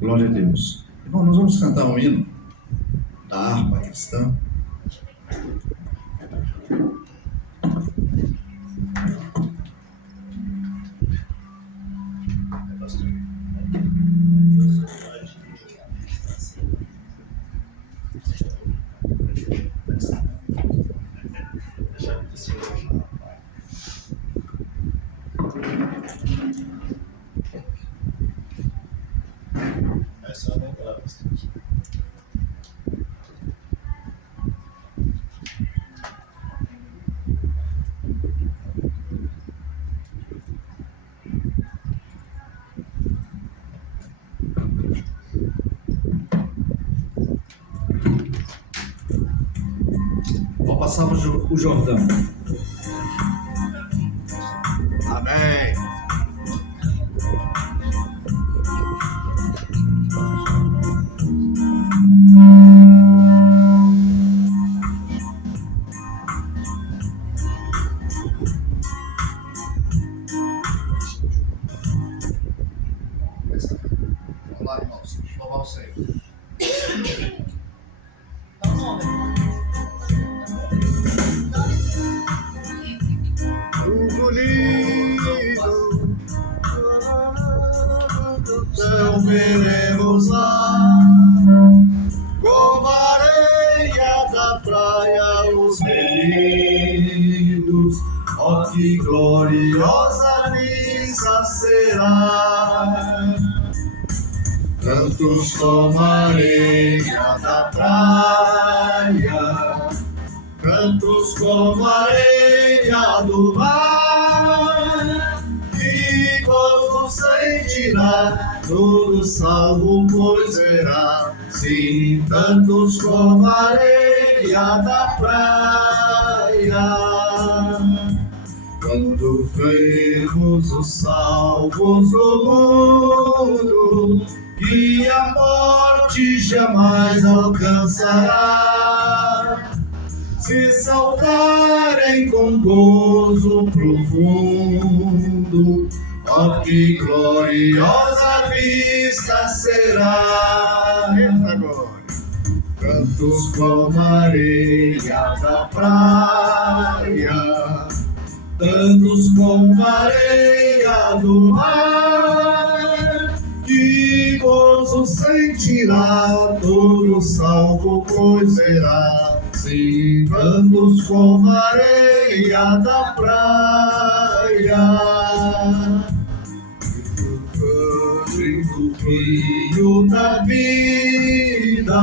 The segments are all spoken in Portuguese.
Glória a Deus. Irmão, nós vamos cantar um hino da harpa cristã. Essa não é bastante. Vou passar o Jordão. Amém. Vamos lá, irmãos. Louvar o Senhor. Tudo lindo, então veremos lá, como a areia da praia, os meninos. Ó, que gloriosa missa será! Tantos como a areia da praia, cantos como a areia do mar, que gozo sentirá todo salvo, pois verá, sim, tantos como a areia da praia. Quando vemos os salvos do mundo, que a morte jamais alcançará, se saltarem com gozo profundo, ó, que gloriosa vista será! Eita glória! Cantos como a areia da praia, tantos como a areia do mar, que gozo sentirá todo salvo, pois verá, sim, tantos como a areia da praia. Do rio da vida,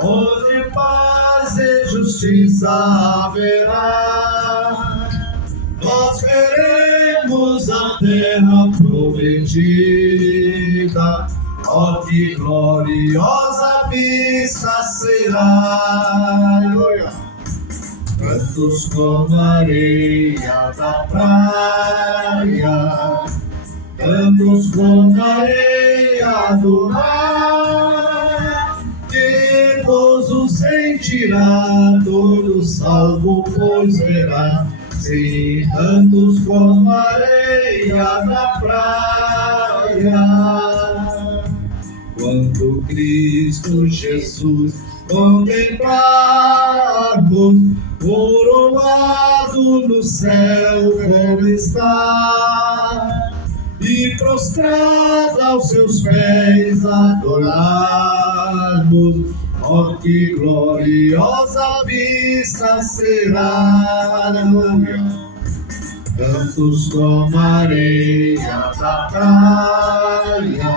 onde paz e justiça haverá, nós veremos a terra prometida, ó, que gloriosa vista será! Aleluia! Cantos como a areia da praia, cantos como a areia do mar, que gozo sentirá todo salvo, pois verá, sim, tantos como a areia da praia. Quando Cristo Jesus contemplarmos, coroado no céu como está, e prostrado aos seus pés adorarmos, ó, que gloriosa vista será! Aleluia! Tantos como a areia da praia,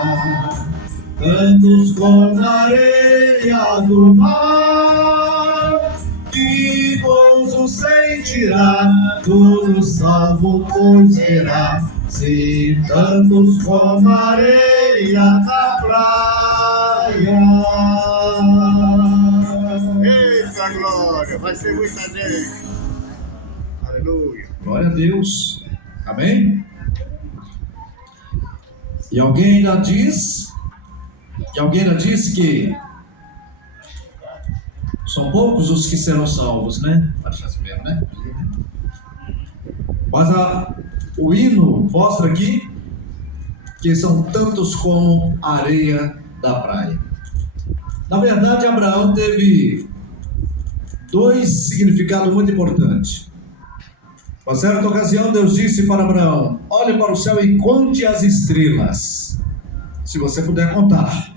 tantos como a areia do mar, que gozo sentirá todo salvo, pois verá, sim, tantos como a areia da praia. Eita glória, vai ser muita gente. Aleluia. Glória a Deus. Amém? E alguém ainda diz que são poucos os que serão salvos, né? Mesmo, né? Mas o hino mostra aqui que são tantos como a areia da praia. Na verdade, Abraão teve dois significados muito importantes. Uma certa ocasião, Deus disse para Abraão: olhe para o céu e conte as estrelas, se você puder contar.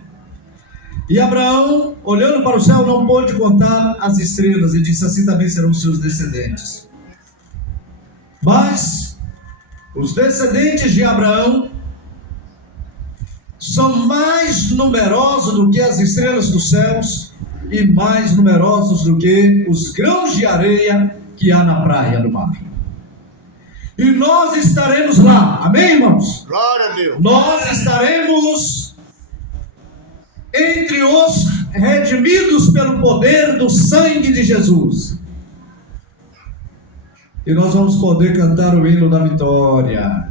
E Abraão, olhando para o céu, não pôde contar as estrelas, e disse: assim também serão os seus descendentes. Mas os descendentes de Abraão são mais numerosos do que as estrelas dos céus e mais numerosos do que os grãos de areia que há na praia do mar. E nós estaremos lá, amém, irmãos? Glória a Deus. Nós estaremos entre os redimidos pelo poder do sangue de Jesus. E nós vamos poder cantar o hino da vitória.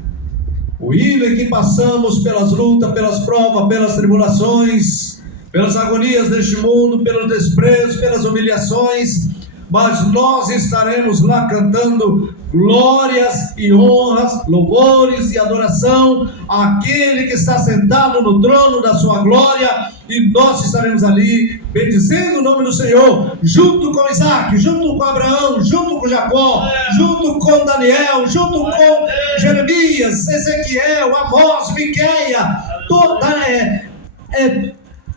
O hino em que passamos pelas lutas, pelas provas, pelas tribulações, pelas agonias deste mundo, pelos desprezos, pelas humilhações, mas nós estaremos lá cantando glórias e honras, louvores e adoração àquele que está sentado no trono da sua glória, e nós estaremos ali bendizendo o nome do Senhor, junto com Isaac, junto com Abraão, junto com Jacó, junto com Daniel, junto com Jeremias, Ezequiel, Amós, Miqueia,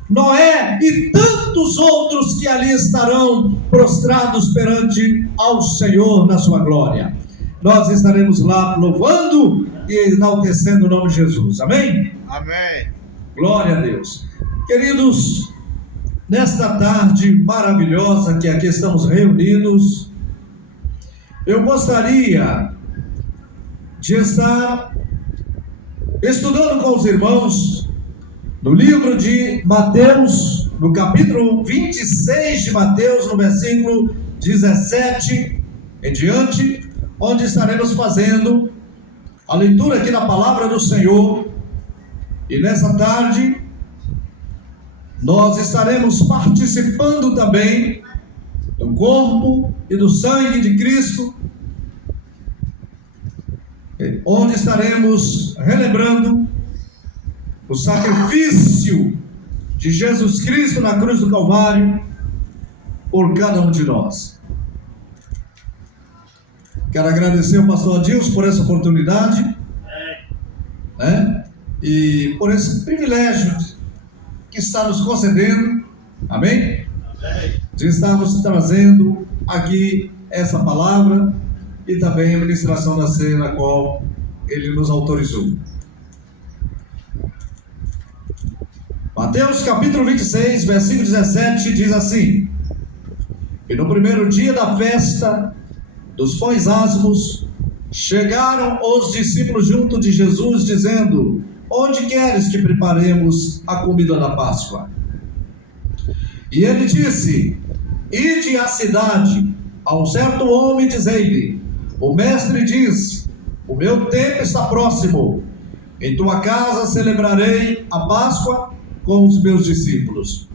Noé e tantos outros que ali estarão prostrados perante ao Senhor na sua glória. Nós estaremos lá louvando e enaltecendo o nome de Jesus, amém? Amém. Glória a Deus. Queridos, nesta tarde maravilhosa que aqui estamos reunidos, eu gostaria de estar estudando com os irmãos no livro de Mateus, no capítulo 26 de Mateus, no versículo 17 em diante, onde estaremos fazendo a leitura aqui da palavra do Senhor. E nessa tarde nós estaremos participando também do corpo e do sangue de Cristo, onde estaremos relembrando o sacrifício de Jesus Cristo na cruz do Calvário por cada um de nós. Quero agradecer ao pastor Adilson por essa oportunidade, e por esse privilégio que está nos concedendo, amém? De estarmos trazendo aqui essa palavra e também a ministração da ceia na qual ele nos autorizou. Mateus capítulo 26, versículo 17 diz assim: e no primeiro dia da festa dos pães asmos, chegaram os discípulos junto de Jesus, dizendo: onde queres que preparemos a comida da Páscoa? E ele disse: ide à cidade, a um certo homem, dizei-lhe: o mestre diz, o meu tempo está próximo, em tua casa celebrarei a Páscoa com os meus discípulos.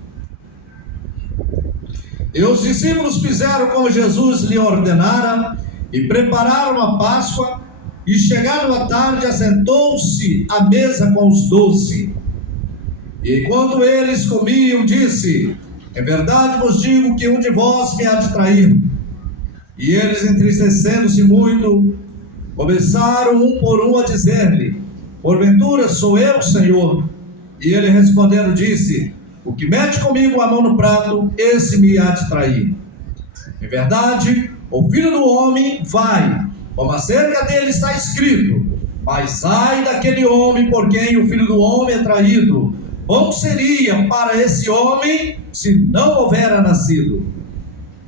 E os discípulos fizeram como Jesus lhe ordenara, e prepararam a Páscoa, e chegado à tarde, assentou-se à mesa com os 12. E enquanto eles comiam, disse: é verdade vos digo que um de vós me há de trair. E eles, entristecendo-se muito, começaram um por um a dizer-lhe: porventura sou eu, Senhor? E ele respondendo disse: o que mete comigo a mão no prato, esse me há de trair. Em verdade, o Filho do Homem vai, como acerca dele está escrito, mas ai daquele homem por quem o Filho do Homem é traído. Bom seria para esse homem se não houvera nascido.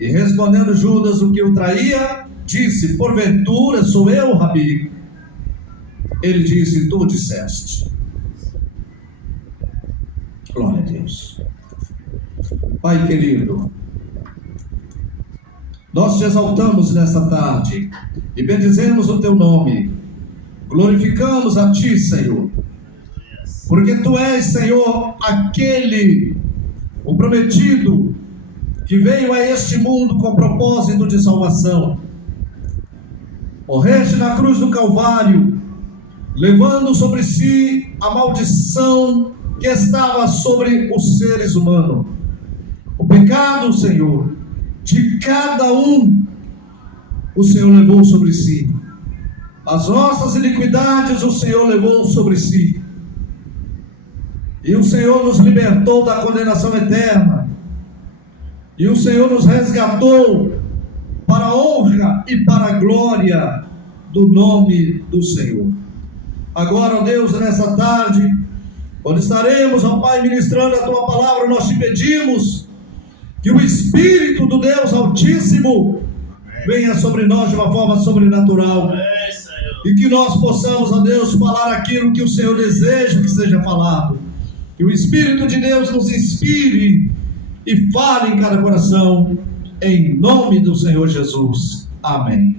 E respondendo Judas, o que o traía, disse: porventura sou eu, Rabi? Ele disse: tu disseste. Glória a Deus. Pai querido, nós te exaltamos nesta tarde e bendizemos o teu nome, glorificamos a ti, Senhor, porque tu és, Senhor, aquele, o prometido, que veio a este mundo com propósito de salvação. Morreste na cruz do Calvário, levando sobre si a maldição que estava sobre os seres humanos. O pecado, Senhor, de cada um, o Senhor levou sobre si. As nossas iniquidades o Senhor levou sobre si. E o Senhor nos libertou da condenação eterna. E o Senhor nos resgatou para a honra e para a glória do nome do Senhor. Agora, ó Deus, nessa tarde, quando estaremos, ó Pai, ministrando a Tua palavra, nós te pedimos que o Espírito do Deus Altíssimo venha sobre nós de uma forma sobrenatural. E que nós possamos, ó Deus, falar aquilo que o Senhor deseja que seja falado. Que o Espírito de Deus nos inspire e fale em cada coração, em nome do Senhor Jesus. Amém.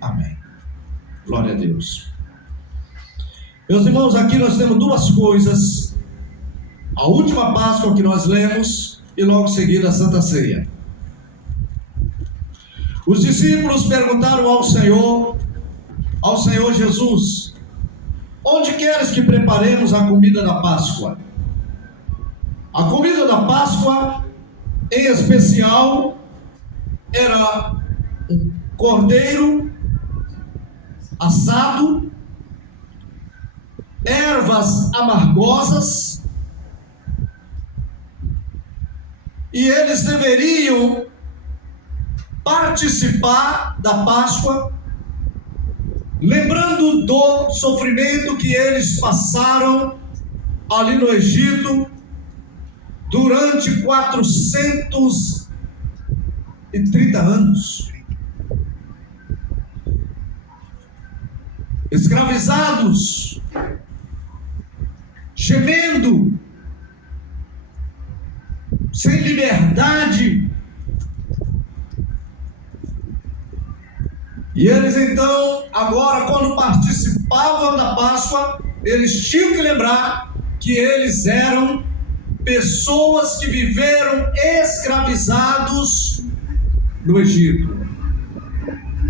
Amém. Glória a Deus. Meus irmãos, aqui nós temos duas coisas: a última Páscoa que nós lemos e logo em seguida a Santa Ceia. Os discípulos perguntaram ao Senhor Jesus: onde queres que preparemos a comida da Páscoa? A comida da Páscoa, em especial, era um cordeiro assado, ervas amargosas, e eles deveriam participar da Páscoa, lembrando do sofrimento que eles passaram ali no Egito durante 430 anos, escravizados, gemendo, sem liberdade. E eles então, agora, quando participavam da Páscoa, eles tinham que lembrar que eles eram pessoas que viveram escravizados no Egito,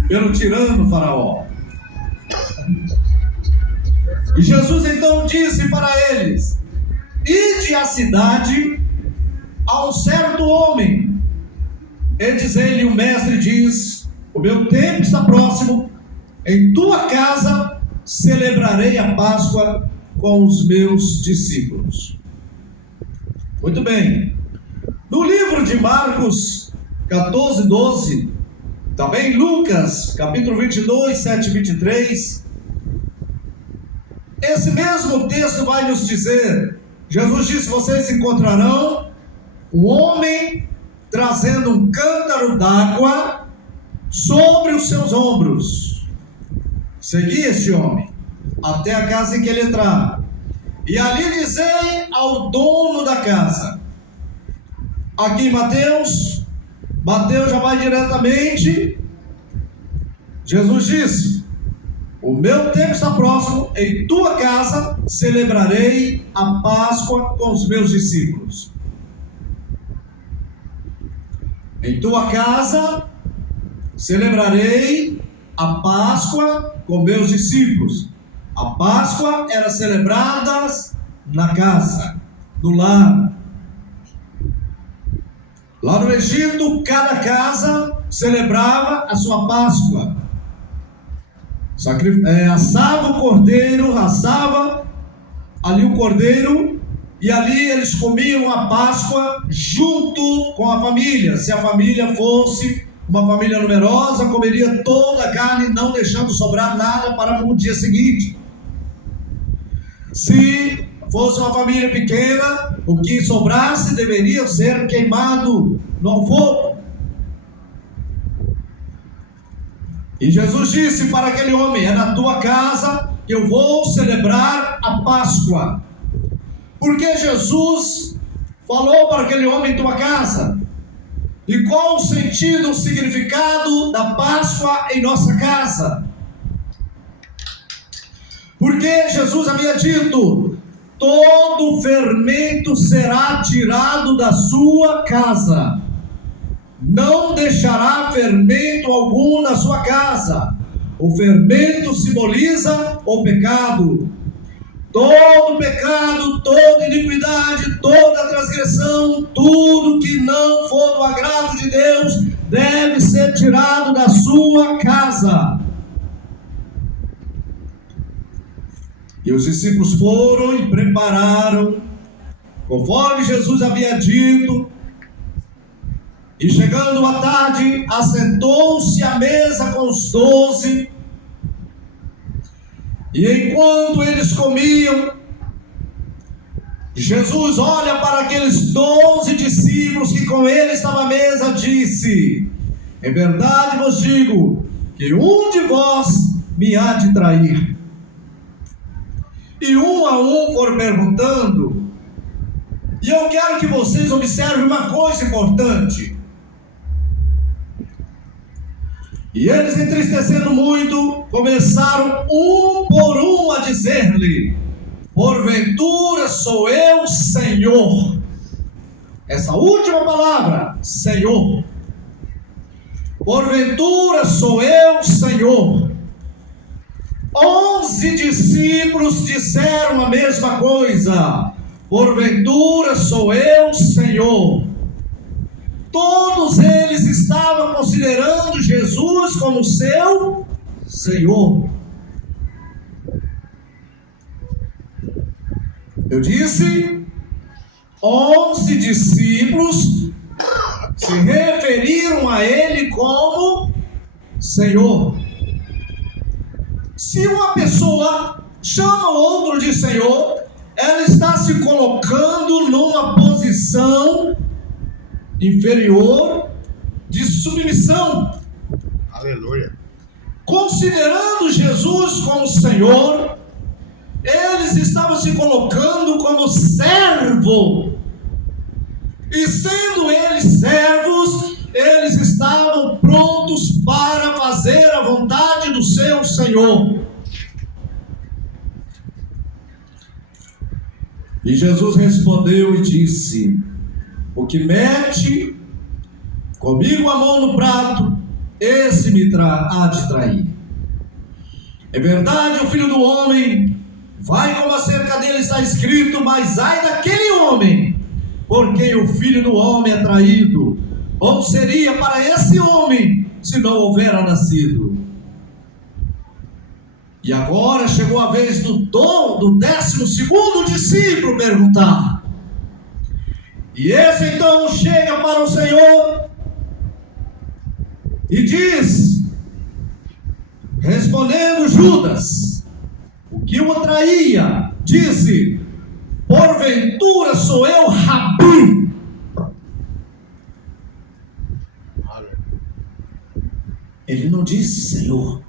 pelo tirano Faraó. E Jesus então disse para eles: ide à cidade a um certo homem. E diz ele, o mestre diz: o meu tempo está próximo, em tua casa celebrarei a Páscoa com os meus discípulos. Muito bem. No livro de Marcos 14, 12, também Lucas capítulo 22, 7 e 23, esse mesmo texto vai nos dizer, Jesus disse: vocês encontrarão um homem trazendo um cântaro d'água sobre os seus ombros. Segui este homem até a casa em que ele entrar, e ali dizei ao dono da casa. Aqui Mateus já vai diretamente. Jesus disse: o meu tempo está próximo, em tua casa celebrarei a Páscoa com os meus discípulos. Em tua casa celebrarei a Páscoa com meus discípulos. A Páscoa era celebrada na casa, no lar. Lá no Egito, cada casa celebrava a sua Páscoa. Assava o cordeiro, assava ali o cordeiro, e ali eles comiam a Páscoa junto com a família. Se a família fosse uma família numerosa, comeria toda a carne, não deixando sobrar nada para o dia seguinte. Se fosse uma família pequena, o que sobrasse deveria ser queimado no fogo. E Jesus disse para aquele homem: é na tua casa que eu vou celebrar a Páscoa. Porque Jesus falou para aquele homem: em tua casa. E qual o sentido, o significado da Páscoa em nossa casa? Porque Jesus havia dito: todo fermento será tirado da sua casa, não deixará fermento algum na sua casa. O fermento simboliza o pecado. todo pecado, toda iniquidade, toda transgressão, tudo que não for do agrado de Deus, deve ser tirado da sua casa. E os discípulos foram e prepararam, conforme Jesus havia dito. E chegando à tarde, assentou-se à mesa com os 12. E enquanto eles comiam, Jesus olha para aqueles 12 discípulos que com ele estavam à mesa, disse: em verdade vos digo, que um de vós me há de trair. E um a um foram perguntando. E eu quero que vocês observem uma coisa importante. E eles, entristecendo muito, começaram um por um a dizer-lhe: porventura sou eu, Senhor. Essa última palavra, Senhor. Porventura sou eu, Senhor. 11 discípulos disseram a mesma coisa: porventura sou eu, Senhor. Todos eles estavam considerando Jesus como seu Senhor. Eu disse, 11 discípulos se referiram a ele como Senhor. Se uma pessoa chama o outro de Senhor, ela está se colocando numa posição inferior de submissão. Aleluia. Considerando Jesus como Senhor, eles estavam se colocando como servo. E sendo eles servos, eles estavam prontos para fazer a vontade do seu Senhor. E Jesus respondeu e disse: o que mete comigo a mão no prato, esse me há de trair. É verdade, o Filho do Homem vai como acerca dele está escrito, mas ai daquele homem por quem o Filho do Homem é traído. Como seria para esse homem se não houvera nascido? E agora chegou a vez do 12º discípulo perguntar. E esse então chega para o Senhor e diz, respondendo Judas, o que o traía, disse: porventura sou eu, Rabi. Ele não disse Senhor.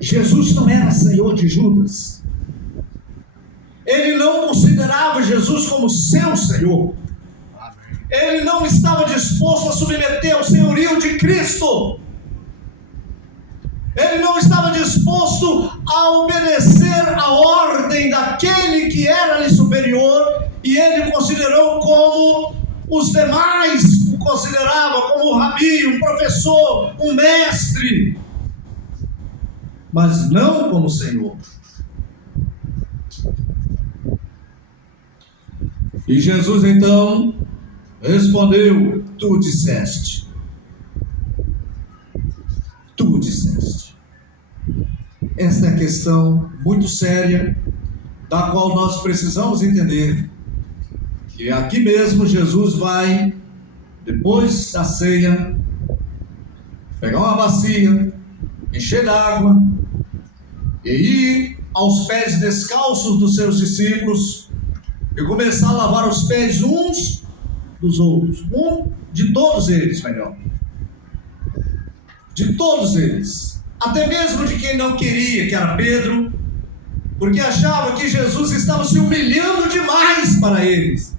Jesus não era Senhor de Judas. Ele não considerava Jesus como seu Senhor. Ele não estava disposto a submeter ao senhorio de Cristo. Ele não estava disposto a obedecer a ordem daquele que era-lhe superior, e ele considerou como os demais o consideravam, como um rabi, um professor, um mestre, mas não como Senhor. E Jesus então respondeu: tu disseste. Tu disseste. Esta é a questão muito séria, da qual nós precisamos entender. Que aqui mesmo Jesus vai, depois da ceia, pegar uma bacia, encher d'água, e ir aos pés descalços dos seus discípulos, e começar a lavar os pés uns dos outros, de todos eles, melhor, de todos eles, até mesmo de quem não queria, que era Pedro, porque achava que Jesus estava se humilhando demais para eles.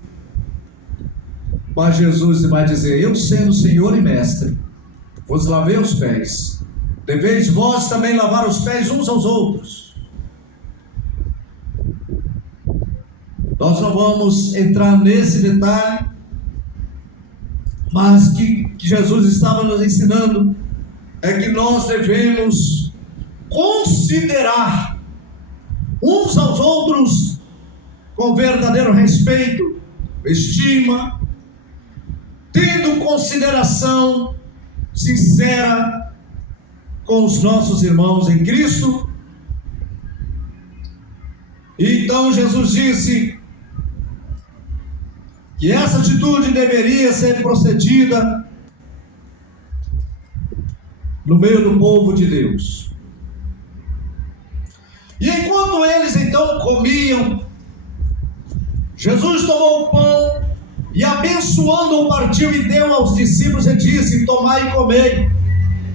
Mas Jesus vai dizer: eu sendo Senhor e Mestre, vos lavei os pés, deveis vós também lavar os pés uns aos outros. Nós não vamos entrar nesse detalhe, mas que Jesus estava nos ensinando é que nós devemos considerar uns aos outros com verdadeiro respeito, estima, tendo consideração sincera com os nossos irmãos em Cristo. Então Jesus disse que essa atitude deveria ser procedida no meio do povo de Deus. E enquanto eles então comiam, Jesus tomou o pão e, abençoando-o, partiu e deu aos discípulos e disse: tomai e comei,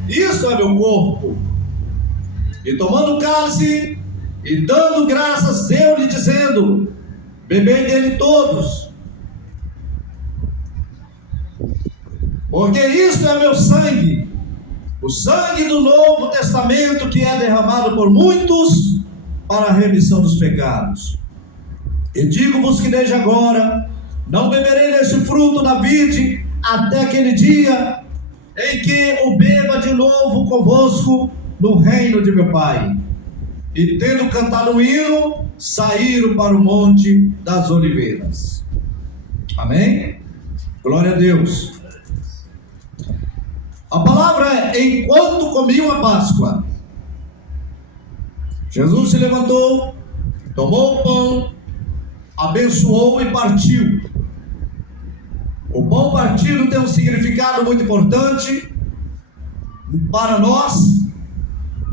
isto é meu corpo. E tomando o cálice e dando graças, deu-lhe, dizendo: bebei dele todos, porque isto é meu sangue, o sangue do Novo Testamento, que é derramado por muitos para a remissão dos pecados. E digo-vos que desde agora não beberei deste fruto da vide, até aquele dia em que o beba de novo convosco no reino de meu Pai. E tendo cantado um hino, saíram para o monte das oliveiras. Amém? Glória a Deus. A palavra é: enquanto comiam a Páscoa, Jesus se levantou, tomou o pão, abençoou e partiu. O pão partido tem um significado muito importante para nós.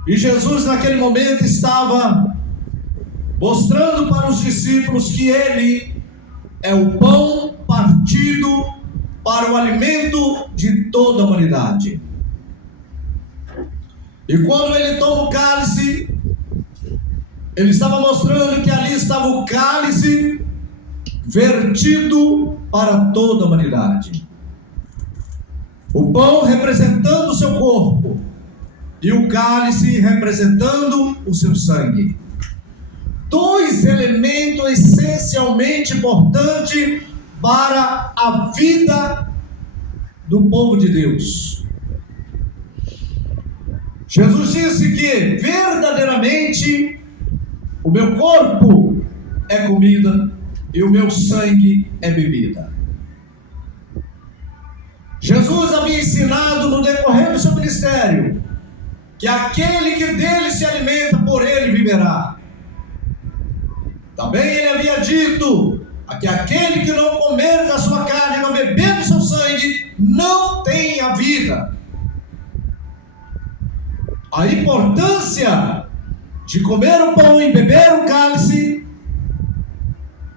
E Jesus naquele momento estava mostrando para os discípulos que Ele é o pão partido para o alimento de toda a humanidade. E quando Ele toma o cálice, Ele estava mostrando que ali estava o cálice vertido para toda a humanidade. O pão representando o seu corpo e o cálice representando o seu sangue. Dois elementos essencialmente importantes para a vida do povo de Deus. Jesus disse que verdadeiramente o meu corpo é comida e o meu sangue é bebida. Jesus havia ensinado no decorrer do seu ministério que aquele que dele se alimenta, por ele viverá. Também ele havia dito que aquele que não comer da sua carne e não beber do seu sangue não tem a vida. A importância de comer o pão e beber o cálice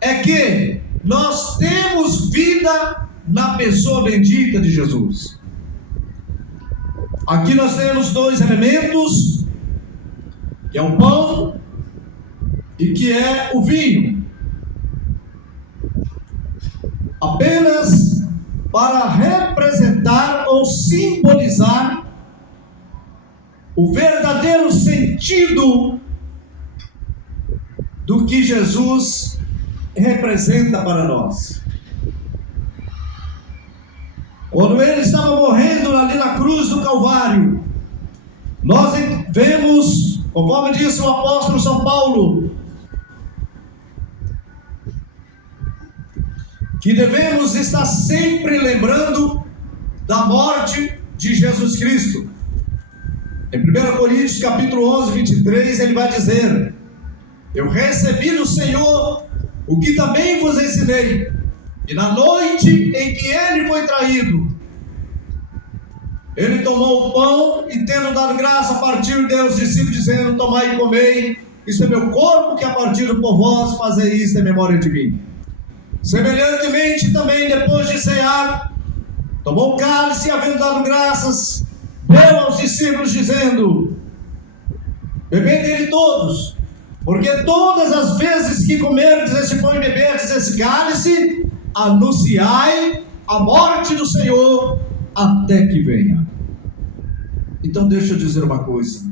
é que nós temos vida na pessoa bendita de Jesus. Aqui nós temos dois elementos, que é o pão e que é o vinho, apenas para representar ou simbolizar o verdadeiro sentido do que Jesus representa para nós. Quando ele estava morrendo ali na cruz do Calvário, nós vemos, conforme disse o apóstolo São Paulo, que devemos estar sempre lembrando da morte de Jesus Cristo. Em 1 Coríntios capítulo 11, 23, ele vai dizer: eu recebi do Senhor o que também vos ensinei, e na noite em que ele foi traído, ele tomou o pão e, tendo dado graça, partiu e deu aos discípulos, dizendo: tomai e comei, isto é meu corpo que é partido por vós, fazei isto em memória de mim. Semelhantemente também, depois de cear, tomou o cálice e, havendo dado graças, deu aos discípulos, dizendo: bebei dele todos, porque todas as vezes que comerdes este pão e beberdes esse cálice, anunciai a morte do Senhor até que venha. Então deixa eu dizer uma coisa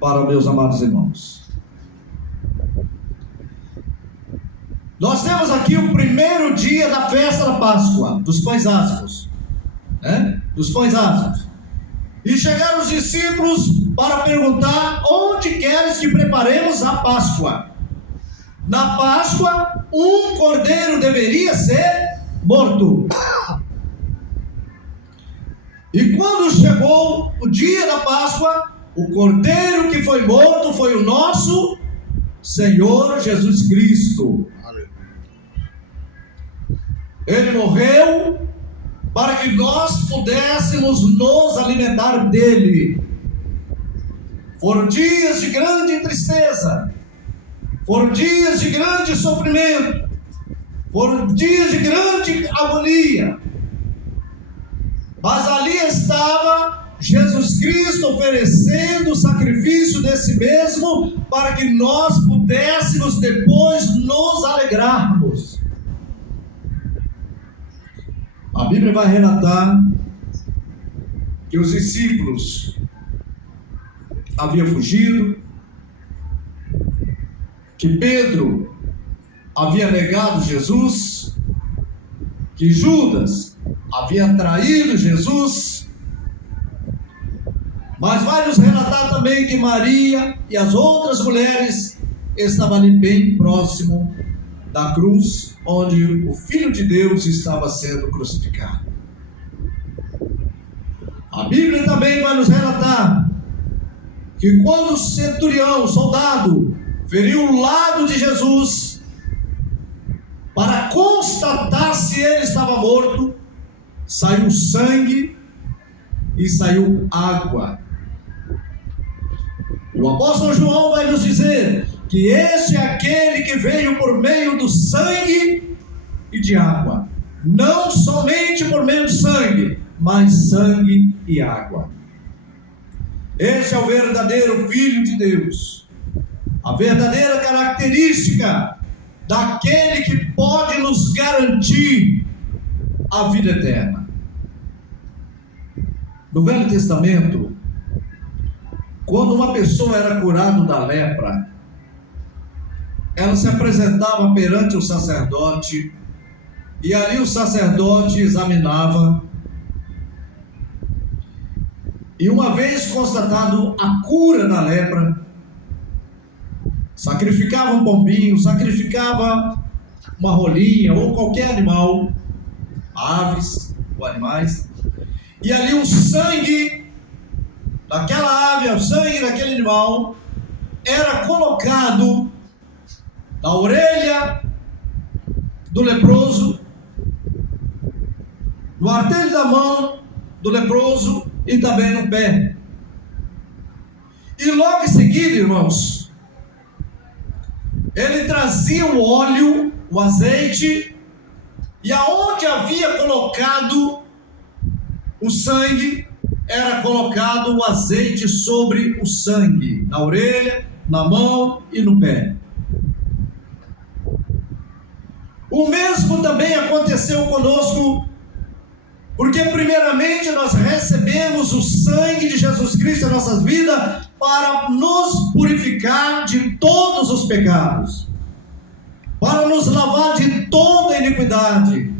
para meus amados irmãos. Nós temos aqui o primeiro dia da festa da Páscoa, dos pães asmos, né? Dos pães asmos. E chegaram os discípulos para perguntar: onde queres que preparemos a Páscoa? Na Páscoa, um cordeiro deveria ser morto. E quando chegou o dia da Páscoa, o cordeiro que foi morto foi o nosso Senhor Jesus Cristo. Ele morreu para que nós pudéssemos nos alimentar dele. Foram dias de grande tristeza, foram dias de grande sofrimento, foram dias de grande agonia. Mas ali estava Jesus Cristo oferecendo o sacrifício de si mesmo para que nós pudéssemos depois nos alegrarmos. A Bíblia vai relatar que os discípulos haviam fugido, que Pedro havia negado Jesus, que Judas havia traído Jesus, mas vai nos relatar também que Maria e as outras mulheres estavam ali bem próximo da cruz, onde o Filho de Deus estava sendo crucificado. A Bíblia também vai nos relatar que quando o centurião, o soldado, feriu o lado de Jesus, para constatar se ele estava morto, saiu sangue e saiu água. O apóstolo João vai nos dizer que este é aquele que veio por meio do sangue e de água. Não somente por meio de sangue, mas sangue e água. Este é o verdadeiro Filho de Deus. A verdadeira característica daquele que pode nos garantir a vida eterna. No Velho Testamento, quando uma pessoa era curada da lepra, ela se apresentava perante o sacerdote, e ali o sacerdote examinava, e uma vez constatado a cura da lepra, sacrificava um pombinho, sacrificava uma rolinha ou qualquer animal, aves ou animais, e ali o sangue daquela ave, o sangue daquele animal era colocado na orelha do leproso, no artelho da mão do leproso e também no pé. E logo em seguida, irmãos, ele trazia o óleo, o azeite, e aonde havia colocado o sangue, era colocado o azeite sobre o sangue, na orelha, na mão e no pé. O mesmo também aconteceu conosco, porque primeiramente nós recebemos o sangue de Jesus Cristo em nossas vidas para nos purificar de todos os pecados, para nos lavar de toda iniquidade.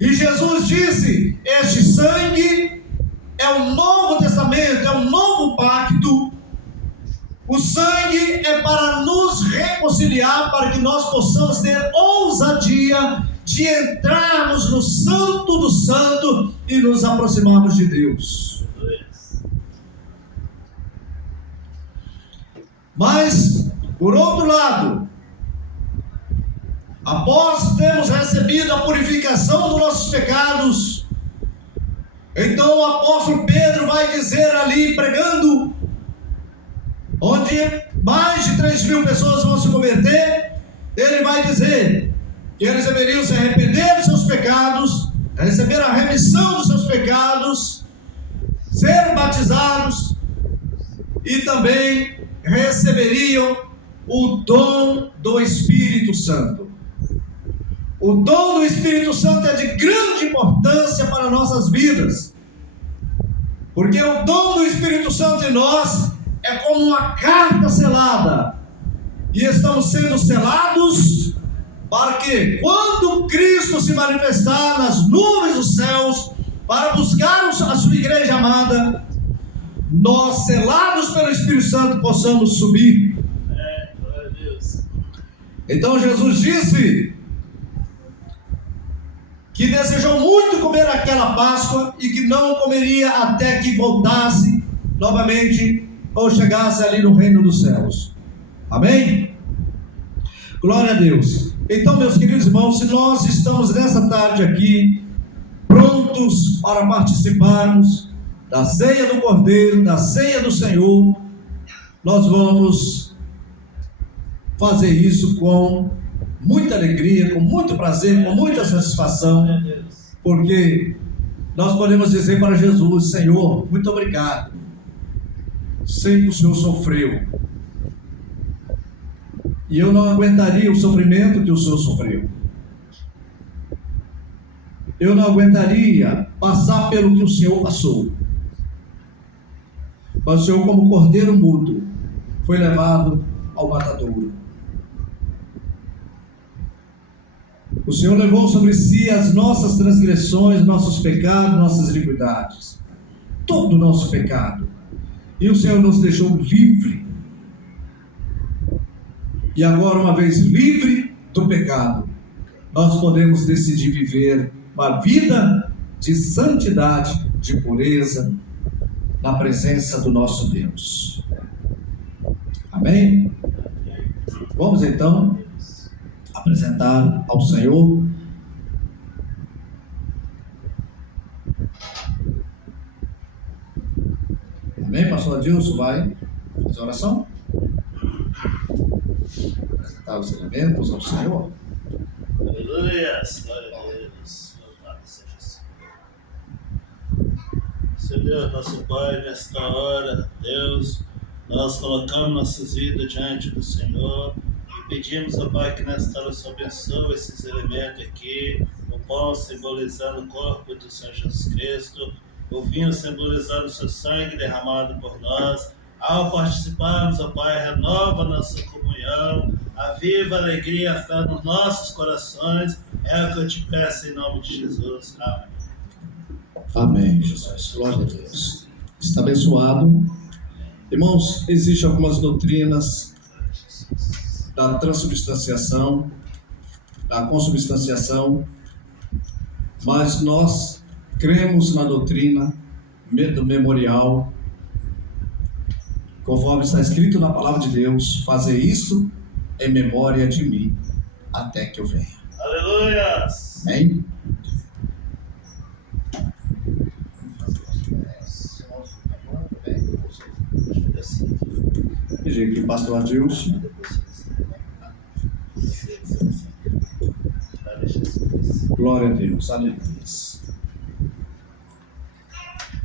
E Jesus disse: este sangue é o Novo Testamento, é o novo pacto. O sangue é para nos reconciliar, para que nós possamos ter ousadia de entrarmos no Santo do Santo e nos aproximarmos de Deus. Mas, por outro lado, após termos recebido a purificação dos nossos pecados, então o apóstolo Pedro vai dizer ali, pregando, onde mais de 3.000 pessoas vão se converter, ele vai dizer que eles deveriam se arrepender dos seus pecados, receber a remissão dos seus pecados, ser batizados e também receberiam o dom do Espírito Santo. O dom do Espírito Santo é de grande importância para nossas vidas, porque o dom do Espírito Santo em nós é como uma carta selada, e estamos sendo selados para que, quando Cristo se manifestar nas nuvens dos céus, para buscar a sua igreja amada, nós, selados pelo Espírito Santo, possamos subir. Glória a Deus. Então Jesus disse que desejou muito comer aquela Páscoa e que não comeria até que voltasse novamente ou chegasse ali no reino dos céus. Amém? Glória a Deus. Então, meus queridos irmãos, se nós estamos nessa tarde aqui prontos para participarmos da ceia do Cordeiro, da ceia do Senhor, nós vamos fazer isso com muita alegria, com muito prazer, com muita satisfação, porque nós podemos dizer para Jesus: Senhor, muito obrigado, sei que o Senhor sofreu, e eu não aguentaria o sofrimento que o Senhor sofreu, eu não aguentaria passar pelo que o Senhor passou, mas o Senhor, como cordeiro mudo, foi levado ao matadouro. O Senhor levou sobre si as nossas transgressões, nossos pecados, nossas iniquidades, todo o nosso pecado, e o Senhor nos deixou livre. E agora, uma vez livre do pecado, nós podemos decidir viver uma vida de santidade, de pureza, na presença do nosso Deus. Amém? Vamos então apresentar ao Senhor. Amém? Pastor Adilson vai fazer a oração, apresentar os elementos ao Senhor. Aleluia, glória a Deus. Louvado seja o Senhor. Senhor, nosso Pai, nesta hora, Deus, nós colocamos nossas vidas diante do Senhor e pedimos ao Pai que nesta hora o Senhor abençoe esses elementos aqui, o pão simbolizando o corpo do Senhor Jesus Cristo, o vinho simbolizando o seu sangue derramado por nós. Ao participarmos, ó Pai, renova nossa comunhão, aviva a alegria, a fé nos nossos corações. É o que eu te peço em nome de Jesus. Amém. Amém, Jesus. Glória a Deus. Está abençoado. Irmãos, existem algumas doutrinas da transubstanciação, da consubstanciação, mas nós cremos na doutrina do memorial, conforme está escrito na palavra de Deus: fazer isso em memória de mim, até que eu venha. Aleluia! Amém? Pedir aqui o pastor Adilson. Glória a Deus, aleluia.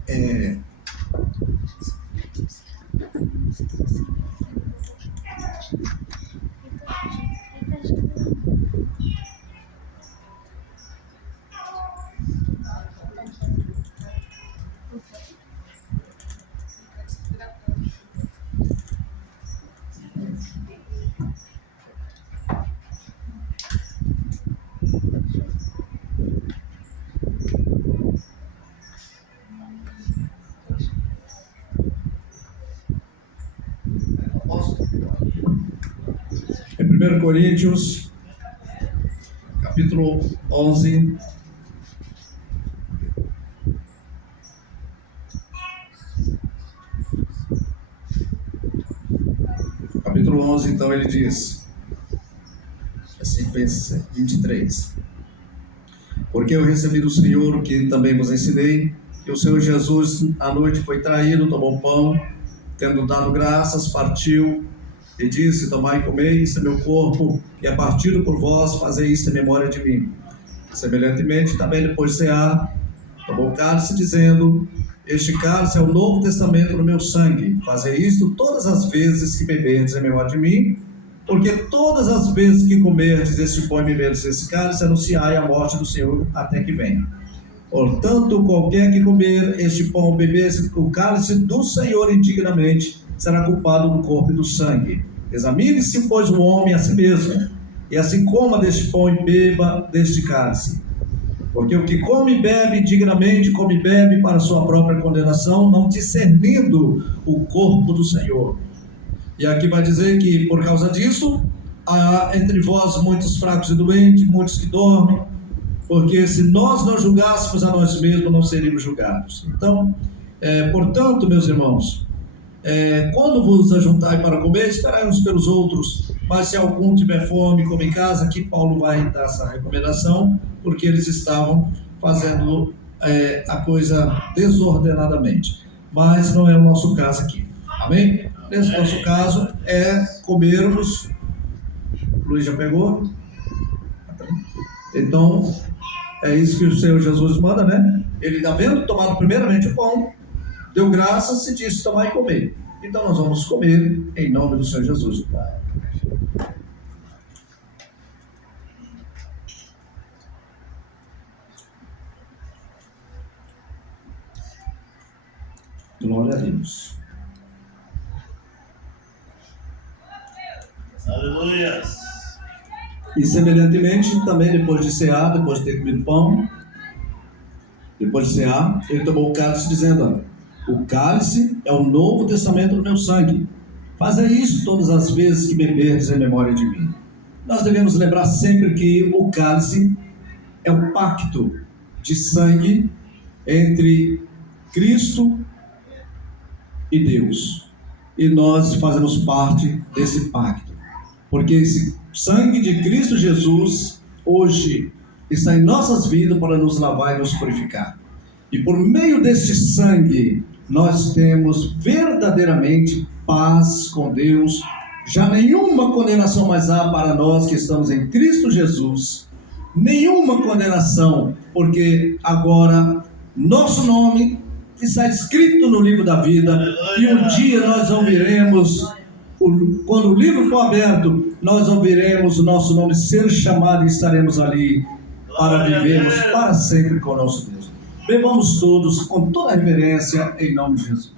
Em 1 Coríntios, capítulo 11, então ele diz, assim, 23: porque eu recebi do Senhor o que também vos ensinei, que o Senhor Jesus à noite foi traído, tomou pão, tendo dado graças, partiu e disse: tomai e comei, isso é meu corpo, que é partido por vós, fazei isso em memória de mim. Semelhantemente, também depois de cear, tomou o cálice, dizendo: este cálice é o novo testamento no meu sangue, fazei isto todas as vezes que beberdes em memória de mim, porque todas as vezes que comerdes este pão e beberdes esse cálice, anunciai a morte do Senhor até que venha. Portanto, qualquer que comer este pão ou beber o cálice do Senhor indignamente, será culpado do corpo e do sangue. Examine-se, pois, o homem a si mesmo, e assim coma deste pão e beba deste cálice. Porque o que come e bebe dignamente, come e bebe para sua própria condenação, não discernindo o corpo do Senhor. E aqui vai dizer que por causa disso, há entre vós muitos fracos e doentes, muitos que dormem, porque se nós não julgássemos a nós mesmos, não seríamos julgados. Então, portanto, meus irmãos, quando vos ajuntai para comer, esperai uns pelos outros, mas se algum tiver fome, come em casa. Aqui Paulo vai dar essa recomendação, porque eles estavam fazendo a coisa desordenadamente, mas não é o nosso caso aqui, amém? Nesse nosso caso é comermos. O Luiz já pegou? Então é isso que o Senhor Jesus manda, né? Ele, havendo tomado primeiramente o pão, deu graças e disse: tomar e comer. Então nós vamos comer em nome do Senhor Jesus, o Pai. Glória a Deus. Aleluia. E semelhantemente, também depois de cear, depois de ter comido pão, depois de cear, ele tomou o cálice dizendo: o cálice é o novo testamento do meu sangue. Fazei isso todas as vezes que beberdes em memória de mim. Nós devemos lembrar sempre que o cálice é o pacto de sangue entre Cristo e Deus. E nós fazemos parte desse pacto, porque esse sangue de Cristo Jesus hoje está em nossas vidas para nos lavar e nos purificar. E por meio deste sangue nós temos verdadeiramente paz com Deus. Já nenhuma condenação mais há para nós que estamos em Cristo Jesus. Nenhuma condenação, porque agora nosso nome está escrito no livro da vida. E um dia nós ouviremos, quando o livro for aberto, nós ouviremos o nosso nome ser chamado e estaremos ali para vivermos para sempre com o nosso Deus. Bebamos todos com toda a reverência em nome de Jesus.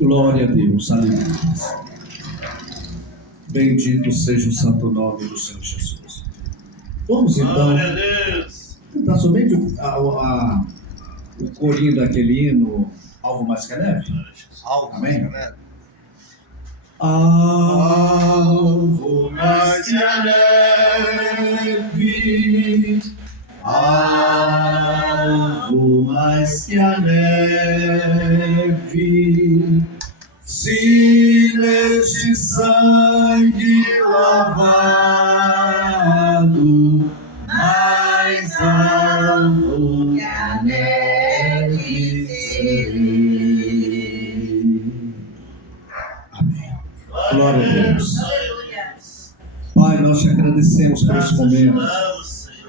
Glória a Deus, aleluia. Bendito seja o santo nome do Senhor Jesus. Vamos então tentar somente o corinho daquele hino Alvo Mais Que a Neve. Amém? Alvo mais que a neve, alvo mais que a neve, se neste sangue lavado, mais alvo que a neve serei. Glória a Deus. Pai, nós te agradecemos por esse momento.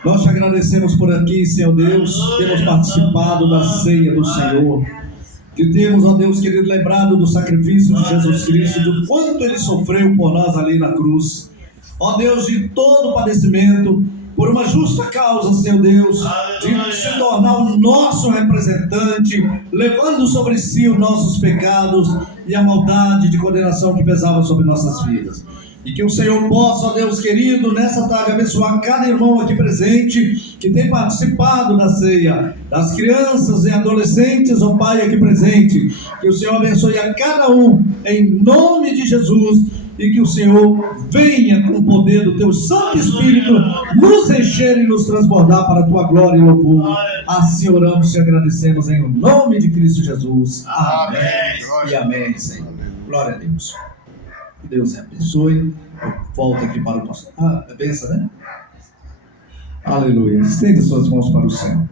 Nós te agradecemos por aqui, Senhor Deus, termos participado da ceia do Senhor. Que temos, ó Deus querido, lembrado do sacrifício de Jesus Cristo, do quanto Ele sofreu por nós ali na cruz. Ó Deus, de todo o padecimento, por uma justa causa, Senhor Deus, de se tornar o nosso representante, levando sobre si os nossos pecados e a maldade de condenação que pesava sobre nossas vidas. E que o Senhor possa, ó Deus querido, nessa tarde abençoar cada irmão aqui presente, que tem participado da ceia, das crianças e adolescentes, ó Pai, aqui presente. Que o Senhor abençoe a cada um, em nome de Jesus, e que o Senhor venha com o poder do Teu Santo Espírito nos encher e nos transbordar para a Tua glória e louvor. Assim oramos e agradecemos em nome de Cristo Jesus. Amém. E amém, Senhor. Glória a Deus. Que Deus abençoe. Eu volto aqui para o pastor. É benção, né? Aleluia. Estende suas mãos para o céu.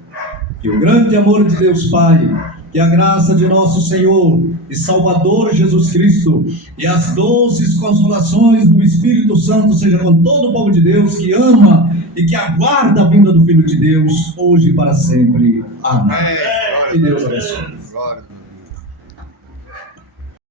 Que o grande amor de Deus Pai, que a graça de nosso Senhor e Salvador Jesus Cristo e as doces consolações do Espírito Santo seja com todo o povo de Deus que ama e que aguarda a vinda do Filho de Deus, hoje e para sempre. Amém. E Deus abençoe.